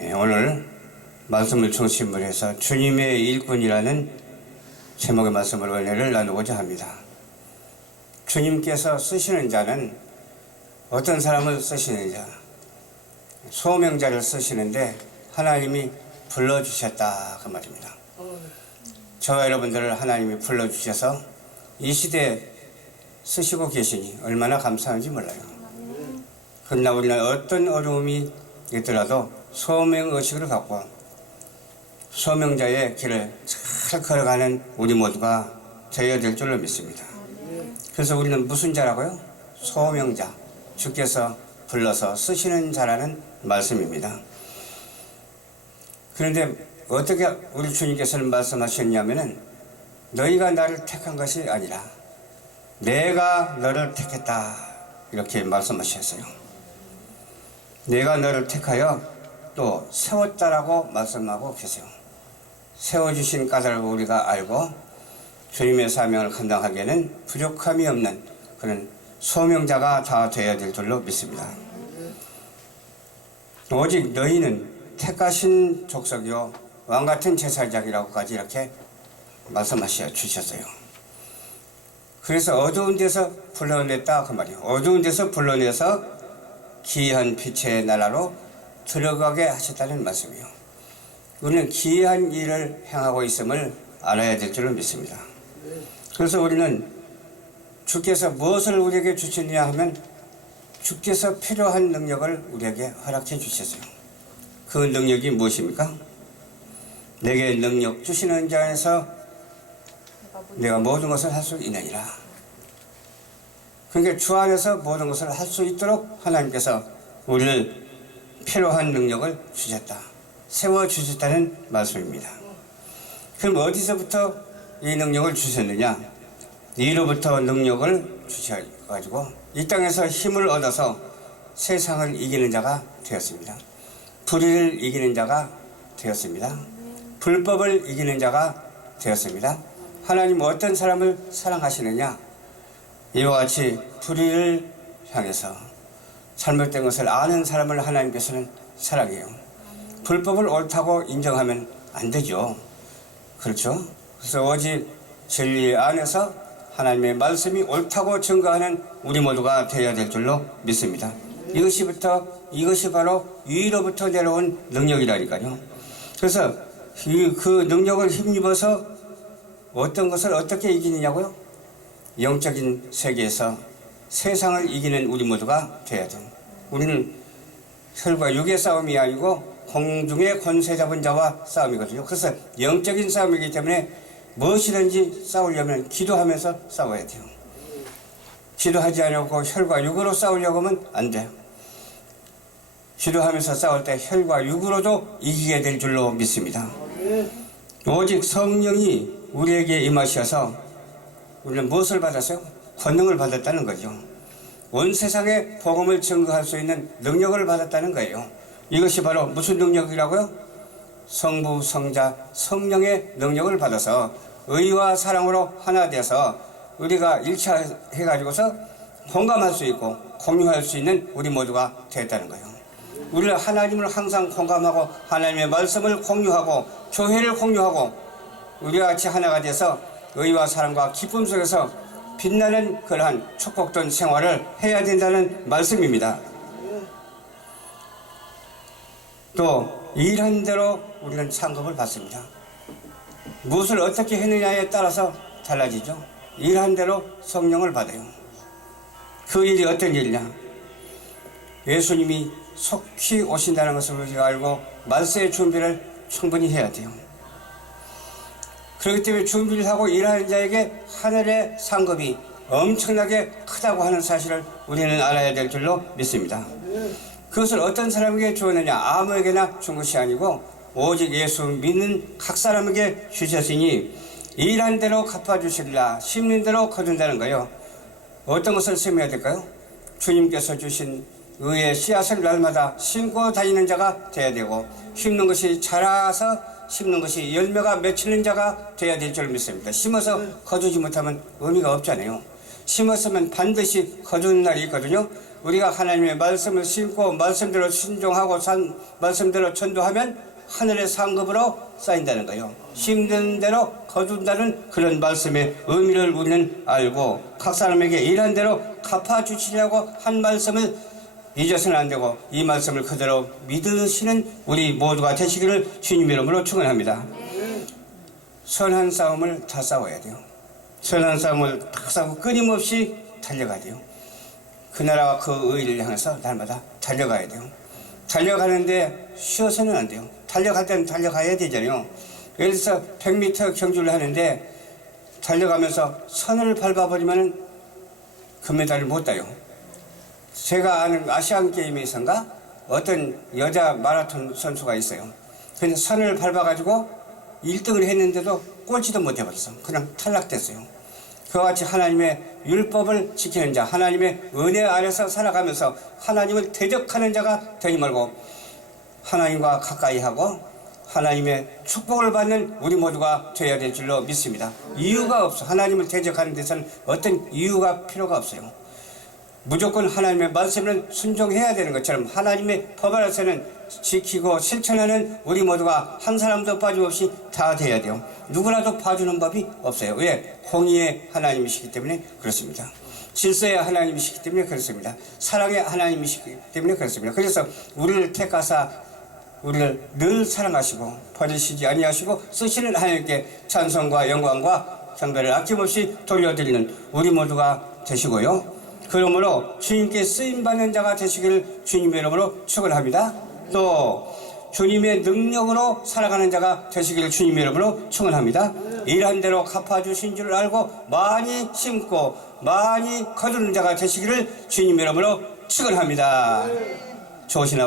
오늘 말씀을 중심으로 해서 주님의 일꾼이라는 제목의 말씀을 은혜를 나누고자 합니다. 주님께서 쓰시는 자는 어떤 사람을 쓰시는 자, 소명자를 쓰시는데 하나님이 불러주셨다 그 말입니다. 저와 여러분들을 하나님이 불러주셔서 이 시대에 쓰시고 계시니 얼마나 감사한지 몰라요. 그러나 우리는 어떤 어려움이 있더라도 소명의식을 갖고 소명자의 길을 잘 걸어가는 우리 모두가 되어야 될 줄로 믿습니다. 그래서 우리는 무슨 자라고요? 소명자, 주께서 불러서 쓰시는 자라는 말씀입니다. 그런데 어떻게 우리 주님께서는 말씀하셨냐면은 너희가 나를 택한 것이 아니라 내가 너를 택했다 이렇게 말씀하셨어요. 내가 너를 택하여 또 세웠다라고 말씀하고 계세요. 세워주신 까닭을 우리가 알고 주님의 사명을 감당하기에는 부족함이 없는 그런 소명자가 다 되어야 될 줄로 믿습니다. 오직 너희는 택하신 족속이요 왕같은 제사장이라고까지 이렇게 말씀하셔 주셨어요. 그래서 어두운 데서 불러냈다 그 말이에요. 어두운 데서 불러내서 기이한 빛의 나라로 들어가게 하셨다는 말씀이에요. 우리는 기이한 일을 행하고 있음을 알아야 될 줄을 믿습니다. 그래서 우리는 주께서 무엇을 우리에게 주시느냐 하면 주께서 필요한 능력을 우리에게 허락해 주셨어요. 그 능력이 무엇입니까? 내게 능력 주시는 자 안에서 내가 모든 것을 할 수 있느니라. 그러니까 주 안에서 모든 것을 할 수 있도록 하나님께서 우리를 필요한 능력을 주셨다. 세워주셨다는 말씀입니다. 그럼 어디서부터 이 능력을 주셨느냐? 이로부터 능력을 주셔가지고 이 땅에서 힘을 얻어서 세상을 이기는 자가 되었습니다. 불의를 이기는 자가 되었습니다. 불법을 이기는 자가 되었습니다. 하나님은 어떤 사람을 사랑하시느냐? 이와 같이 불의를 향해서 잘못된 것을 아는 사람을 하나님께서는 사랑해요. 불법을 옳다고 인정하면 안 되죠. 그렇죠? 그래서 오직 진리 안에서 하나님의 말씀이 옳다고 증거하는 우리 모두가 되어야 될 줄로 믿습니다. 이것이 바로 위로부터 내려온 능력이라니까요. 그래서 그 능력을 힘입어서 어떤 것을 어떻게 이기느냐고요? 영적인 세계에서 세상을 이기는 우리 모두가 되어야 돼요. 우리는 혈과 육의 싸움이 아니고 공중의 권세 잡은 자와 싸움이거든요. 그래서 영적인 싸움이기 때문에 무엇이든지 싸우려면 기도하면서 싸워야 돼요. 기도하지 않고 혈과 육으로 싸우려고 하면 안 돼요. 기도하면서 싸울 때 혈과 육으로도 이기게 될 줄로 믿습니다. 오직 성령이 우리에게 임하셔서 우리는 무엇을 받았어요? 권능을 받았다는 거죠. 온 세상에 복음을 증거할 수 있는 능력을 받았다는 거예요. 이것이 바로 무슨 능력이라고요? 성부, 성자, 성령의 능력을 받아서 의와 사랑으로 하나 돼서 우리가 일치해가지고서 공감할 수 있고 공유할 수 있는 우리 모두가 되었다는 거예요. 우리는 하나님을 항상 공감하고 하나님의 말씀을 공유하고 교회를 공유하고 우리와 같이 하나가 돼서 의와 사랑과 기쁨 속에서 빛나는 그러한 축복된 생활을 해야 된다는 말씀입니다. 또 일한 대로 우리는 상급을 받습니다. 무엇을 어떻게 했느냐에 따라서 달라지죠. 일한 대로 성령을 받아요. 그 일이 어떤 일이냐? 예수님이 속히 오신다는 것을 우리가 알고 말세의 준비를 충분히 해야 돼요. 그렇기 때문에 준비를 하고 일하는 자에게 하늘의 상급이 엄청나게 크다고 하는 사실을 우리는 알아야 될 줄로 믿습니다. 그것을 어떤 사람에게 주었느냐? 아무에게나 준 것이 아니고 오직 예수 믿는 각 사람에게 주셨으니 일한 대로 갚아주시리라. 심는 대로 거둔다는 거예요. 어떤 것을 심어야 될까요? 주님께서 주신 의의 씨앗을 날마다 심고 다니는 자가 되어야 되고 심는 것이 자라서 심는 것이 열매가 맺히는 자가 되어야 될 줄 믿습니다. 심어서 거두지 못하면 의미가 없잖아요. 심었으면 반드시 거두는 날이 있거든요. 우리가 하나님의 말씀을 심고 말씀대로 순종하고 말씀대로 전도하면 하늘의 상급으로 쌓인다는 거예요. 심는 대로 거둔다는 그런 말씀의 의미를 우리는 알고 각 사람에게 일한 대로 갚아주시려고 한 말씀을 잊어서는 안 되고 이 말씀을 그대로 믿으시는 우리 모두가 되시기를 주님 이름으로 축원합니다. 선한 싸움을 다 싸워야 돼요. 선한 싸움을 다 싸우고 끊임없이 달려가야 돼요. 그 나라와 그 의를 향해서 날마다 달려가야 돼요. 달려가는데 쉬어서는 안 돼요. 달려갈 때는 달려가야 되잖아요. 예를 들어서 100m 경주를 하는데 달려가면서 선을 밟아버리면 금메달을 못 따요. 제가 아는 아시안게임에서인가 어떤 여자 마라톤 선수가 있어요. 근데 선을 밟아가지고 1등을 했는데도 꼴찌도 못 해버렸어. 그냥 탈락됐어요. 그와 같이 하나님의 율법을 지키는 자, 하나님의 은혜 아래서 살아가면서 하나님을 대적하는 자가 되지 말고 하나님과 가까이 하고 하나님의 축복을 받는 우리 모두가 되어야 될 줄로 믿습니다. 이유가 없어. 하나님을 대적하는 데서는 어떤 이유가 필요가 없어요. 무조건 하나님의 말씀을 순종해야 되는 것처럼 하나님의 법 아래서는 지키고 실천하는 우리 모두가 한 사람도 빠짐없이 다 돼야 돼요. 누구라도 봐주는 법이 없어요. 왜? 공의의 하나님이시기 때문에 그렇습니다. 질서의 하나님이시기 때문에 그렇습니다. 사랑의 하나님이시기 때문에 그렇습니다. 그래서 우리를 택하사 우리를 늘 사랑하시고 버리시지 아니하시고 쓰시는 하나님께 찬송과 영광과 경배를 아낌없이 돌려드리는 우리 모두가 되시고요. 그러므로 주님께 쓰임받는 자가 되시기를 주님의 이름으로 축원합니다. 또 주님의 능력으로 살아가는 자가 되시기를 주님의 이름으로 축원합니다. 일한 대로 갚아주신 줄 알고 많이 심고 많이 거두는 자가 되시기를 주님의 이름으로 축원합니다. 좋으시나